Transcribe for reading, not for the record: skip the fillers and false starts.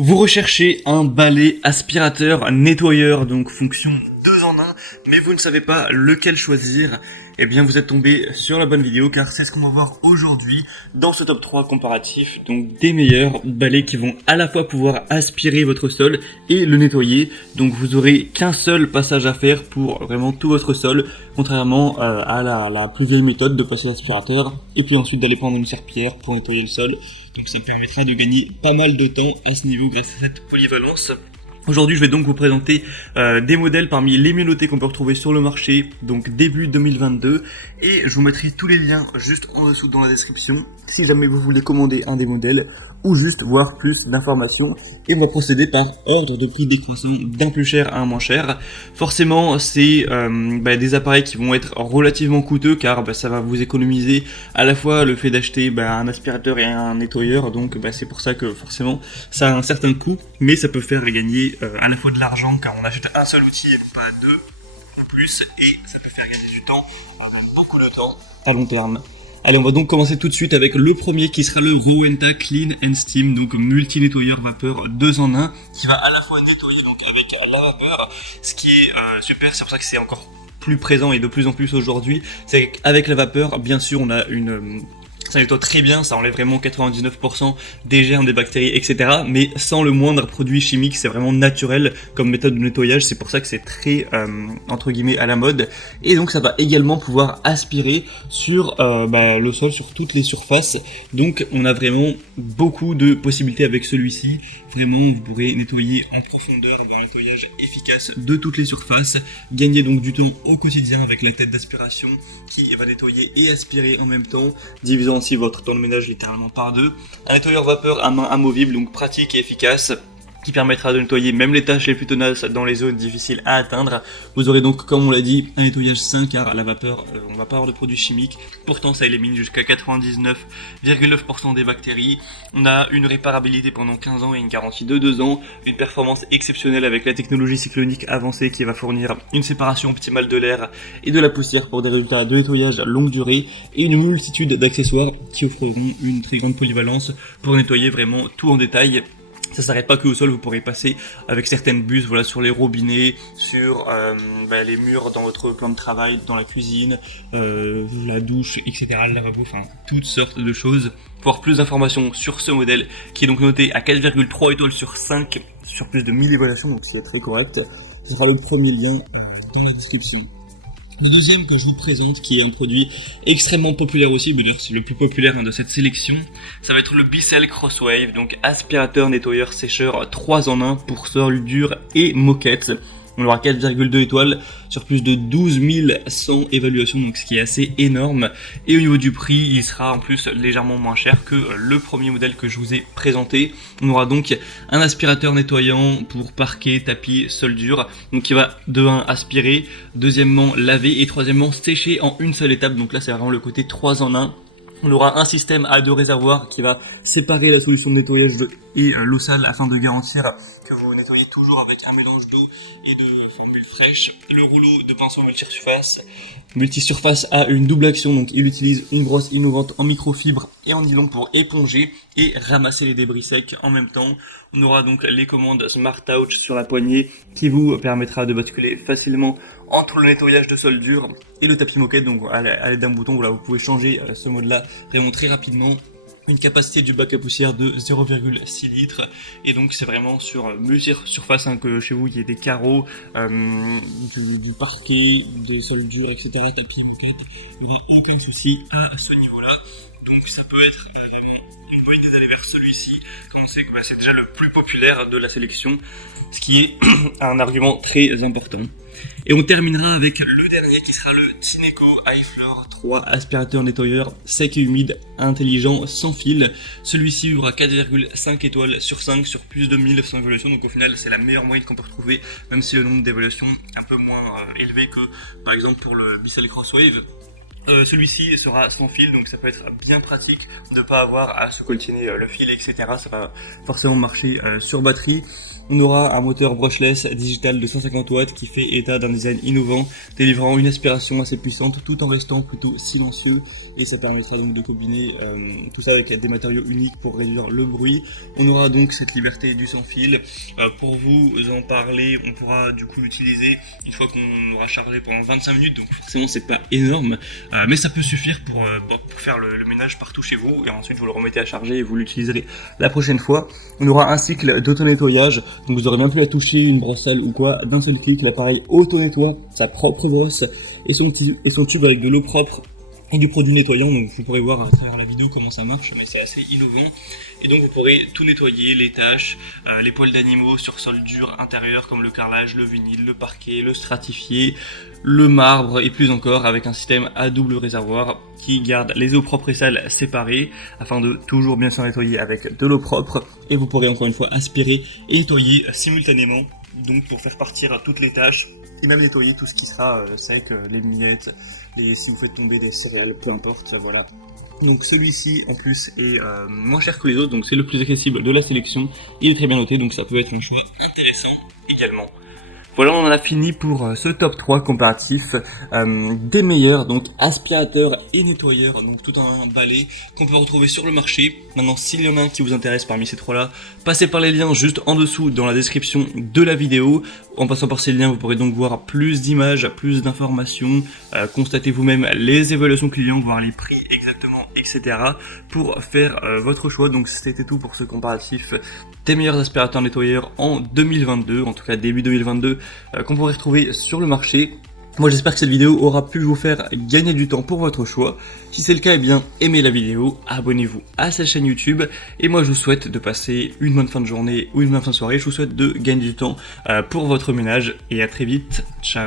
Vous recherchez un balai aspirateur nettoyeur, donc fonction 2 en 1, mais vous ne savez pas lequel choisir. Eh bien vous êtes tombé sur la bonne vidéo car c'est ce qu'on va voir aujourd'hui dans ce top 3 comparatif, donc des meilleurs balais qui vont à la fois pouvoir aspirer votre sol et le nettoyer. Donc vous aurez qu'un seul passage à faire pour vraiment tout votre sol, contrairement à la plus vieille méthode de passer l'aspirateur et puis ensuite d'aller prendre une serpillière pour nettoyer le sol. Donc ça permettra de gagner pas mal de temps à ce niveau grâce à cette polyvalence. Aujourd'hui, je vais donc vous présenter des modèles parmi les mieux notés qu'on peut retrouver sur le marché, donc début 2022, et je vous mettrai tous les liens juste en dessous dans la description, si jamais vous voulez commander un des modèles, ou juste voir plus d'informations, et on va procéder par ordre de prix décroissant d'un plus cher à un moins cher. Forcément, c'est des appareils qui vont être relativement coûteux, car ça va vous économiser à la fois le fait d'acheter un aspirateur et un nettoyeur, donc c'est pour ça que forcément ça a un certain coût, mais ça peut faire gagner à la fois de l'argent car on achète un seul outil et pas deux ou plus, et ça peut faire gagner du temps, beaucoup de temps à long terme. Allez, on va donc commencer tout de suite avec le premier qui sera le Rowenta Clean and Steam, donc multi-nettoyeur vapeur 2 en 1, qui va à la fois nettoyer donc avec la vapeur, ce qui est super, c'est pour ça que c'est encore plus présent et de plus en plus aujourd'hui, c'est qu'avec la vapeur, bien sûr, on a ça nettoie très bien, ça enlève vraiment 99% des germes, des bactéries, etc. Mais sans le moindre produit chimique, c'est vraiment naturel comme méthode de nettoyage, c'est pour ça que c'est très, entre guillemets, à la mode. Et donc ça va également pouvoir aspirer sur le sol, sur toutes les surfaces. Donc on a vraiment beaucoup de possibilités avec celui-ci. Vraiment, vous pourrez nettoyer en profondeur, avoir un nettoyage efficace de toutes les surfaces, gagner donc du temps au quotidien avec la tête d'aspiration qui va nettoyer et aspirer en même temps, divisant ainsi votre temps de ménage littéralement par deux. Un nettoyeur vapeur à main amovible, donc pratique et efficace, qui permettra de nettoyer même les tâches les plus tenaces dans les zones difficiles à atteindre. Vous aurez donc, comme on l'a dit, un nettoyage sain car la vapeur, on va pas avoir de produits chimiques, pourtant ça élimine jusqu'à 99,9% des bactéries. On a une réparabilité pendant 15 ans et une garantie de 2 ans, une performance exceptionnelle avec la technologie cyclonique avancée qui va fournir une séparation optimale de l'air et de la poussière pour des résultats de nettoyage à longue durée, et une multitude d'accessoires qui offreront une très grande polyvalence pour nettoyer vraiment tout en détail. Ça s'arrête pas que au sol, vous pourrez passer avec certaines buses, sur les robinets, sur les murs dans votre plan de travail, dans la cuisine, la douche, etc., le lavabo, toutes sortes de choses. Pour avoir plus d'informations sur ce modèle, qui est donc noté à 4,3 étoiles sur 5, sur plus de 1000 évaluations, donc c'est très correct, ce sera le premier lien dans la description. Le deuxième que je vous présente, qui est un produit extrêmement populaire aussi, d'ailleurs c'est le plus populaire de cette sélection, ça va être le Bissell Crosswave, donc aspirateur, nettoyeur, sécheur 3 en 1 pour sol dur et moquette. On aura 4,2 étoiles sur plus de 12 100 évaluations, donc ce qui est assez énorme. Et au niveau du prix, il sera en plus légèrement moins cher que le premier modèle que je vous ai présenté. On aura donc un aspirateur nettoyant pour parquet, tapis, sol dur, donc qui va de 1 aspirer, deuxièmement laver et troisièmement sécher en une seule étape. Donc là c'est vraiment le côté 3 en 1. On aura un système à 2 réservoirs qui va séparer la solution de nettoyage et l'eau sale afin de garantir que vous nettoyez toujours avec un mélange d'eau et de formule fraîche. Le rouleau de pinceau multisurface a une double action, donc il utilise une brosse innovante en microfibre et en nylon pour éponger et ramasser les débris secs en même temps. On aura donc les commandes Smart Touch sur la poignée qui vous permettra de basculer facilement entre le nettoyage de sol dur et le tapis moquette. Donc à l'aide d'un bouton, vous pouvez changer ce mode-là vraiment très rapidement. Une capacité du bac à poussière de 0,6 litres, et donc c'est vraiment sur multi-surface que chez vous il y ait des carreaux, du parquet, des sols durs, etc., tapis, moquette, il n'y a aucun souci à ce niveau-là. Donc ça peut être une bonne idée d'aller vers celui-ci, comme on sait que c'est déjà le plus populaire de la sélection, ce qui est un argument très important. Et on terminera avec le dernier qui sera le Tineco iFloor 3 aspirateur nettoyeur sec et humide intelligent sans fil. Celui-ci aura 4,5 étoiles sur 5 sur plus de 1900 évaluations, donc au final c'est la meilleure moyenne qu'on peut retrouver, même si le nombre d'évaluations est un peu moins élevé que par exemple pour le Bissell Crosswave. Celui-ci sera sans fil, donc ça peut être bien pratique de ne pas avoir à se coltiner le fil, etc. Ça va forcément marcher sur batterie. On aura un moteur brushless digital de 150 watts qui fait état d'un design innovant, délivrant une aspiration assez puissante tout en restant plutôt silencieux, et ça permettra donc de combiner tout ça avec des matériaux uniques pour réduire le bruit. On aura donc cette liberté du sans fil. Pour vous en parler, on pourra du coup l'utiliser une fois qu'on aura chargé pendant 25 minutes, donc forcément c'est pas énorme, mais ça peut suffire pour faire le ménage partout chez vous, et ensuite vous le remettez à charger et vous l'utiliserez la prochaine fois. On aura un cycle d'auto-nettoyage, donc vous aurez même plus à toucher une brosse sale ou quoi, d'un seul clic l'appareil auto-nettoie sa propre brosse et son tube avec de l'eau propre et du produit nettoyant. Donc vous pourrez voir à travers la vidéo comment ça marche, mais c'est assez innovant. Et donc vous pourrez tout nettoyer, les taches, les poils d'animaux sur sol dur intérieur comme le carrelage, le vinyle, le parquet, le stratifié, le marbre et plus encore, avec un système à double réservoir qui garde les eaux propres et sales séparées afin de toujours bien se nettoyer avec de l'eau propre. Et vous pourrez encore une fois aspirer et nettoyer simultanément, donc pour faire partir toutes les taches et même nettoyer tout ce qui sera sec, les miettes, si vous faites tomber des céréales, peu importe, voilà. Donc celui-ci en plus est moins cher que les autres, donc c'est le plus accessible de la sélection. Il est très bien noté, donc ça peut être un choix intéressant également. Voilà, on en a fini pour ce top 3 comparatif des meilleurs, donc aspirateurs et nettoyeurs, donc tout un balai qu'on peut retrouver sur le marché. Maintenant, s'il y en a un qui vous intéresse parmi ces trois-là, passez par les liens juste en dessous dans la description de la vidéo. En passant par ces liens, vous pourrez donc voir plus d'images, plus d'informations, constater vous-même les évaluations clients, voir les prix exactement, etc. pour faire votre choix. Donc c'était tout pour ce comparatif des meilleurs aspirateurs nettoyeurs en 2022, en tout cas début 2022, qu'on pourrait retrouver sur le marché. Moi j'espère que cette vidéo aura pu vous faire gagner du temps pour votre choix. Si c'est le cas, eh bien aimez la vidéo, abonnez-vous à cette chaîne YouTube, et moi je vous souhaite de passer une bonne fin de journée ou une bonne fin de soirée. Je vous souhaite de gagner du temps pour votre ménage, et à très vite, ciao.